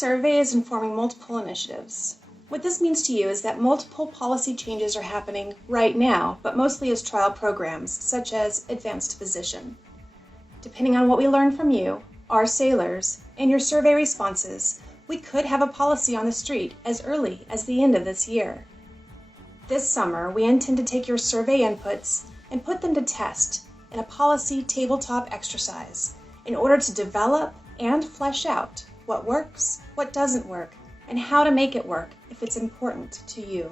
survey is informing multiple initiatives. What this means to you is that multiple policy changes are happening right now, but mostly as trial programs, such as advanced physician. Depending on what we learn from you, our sailors, and your survey responses, we could have a policy on the street as early as the end of this year. This summer, we intend to take your survey inputs and put them to test in a policy tabletop exercise in order to develop and flesh out what works, what doesn't work, and how to make it work if it's important to you.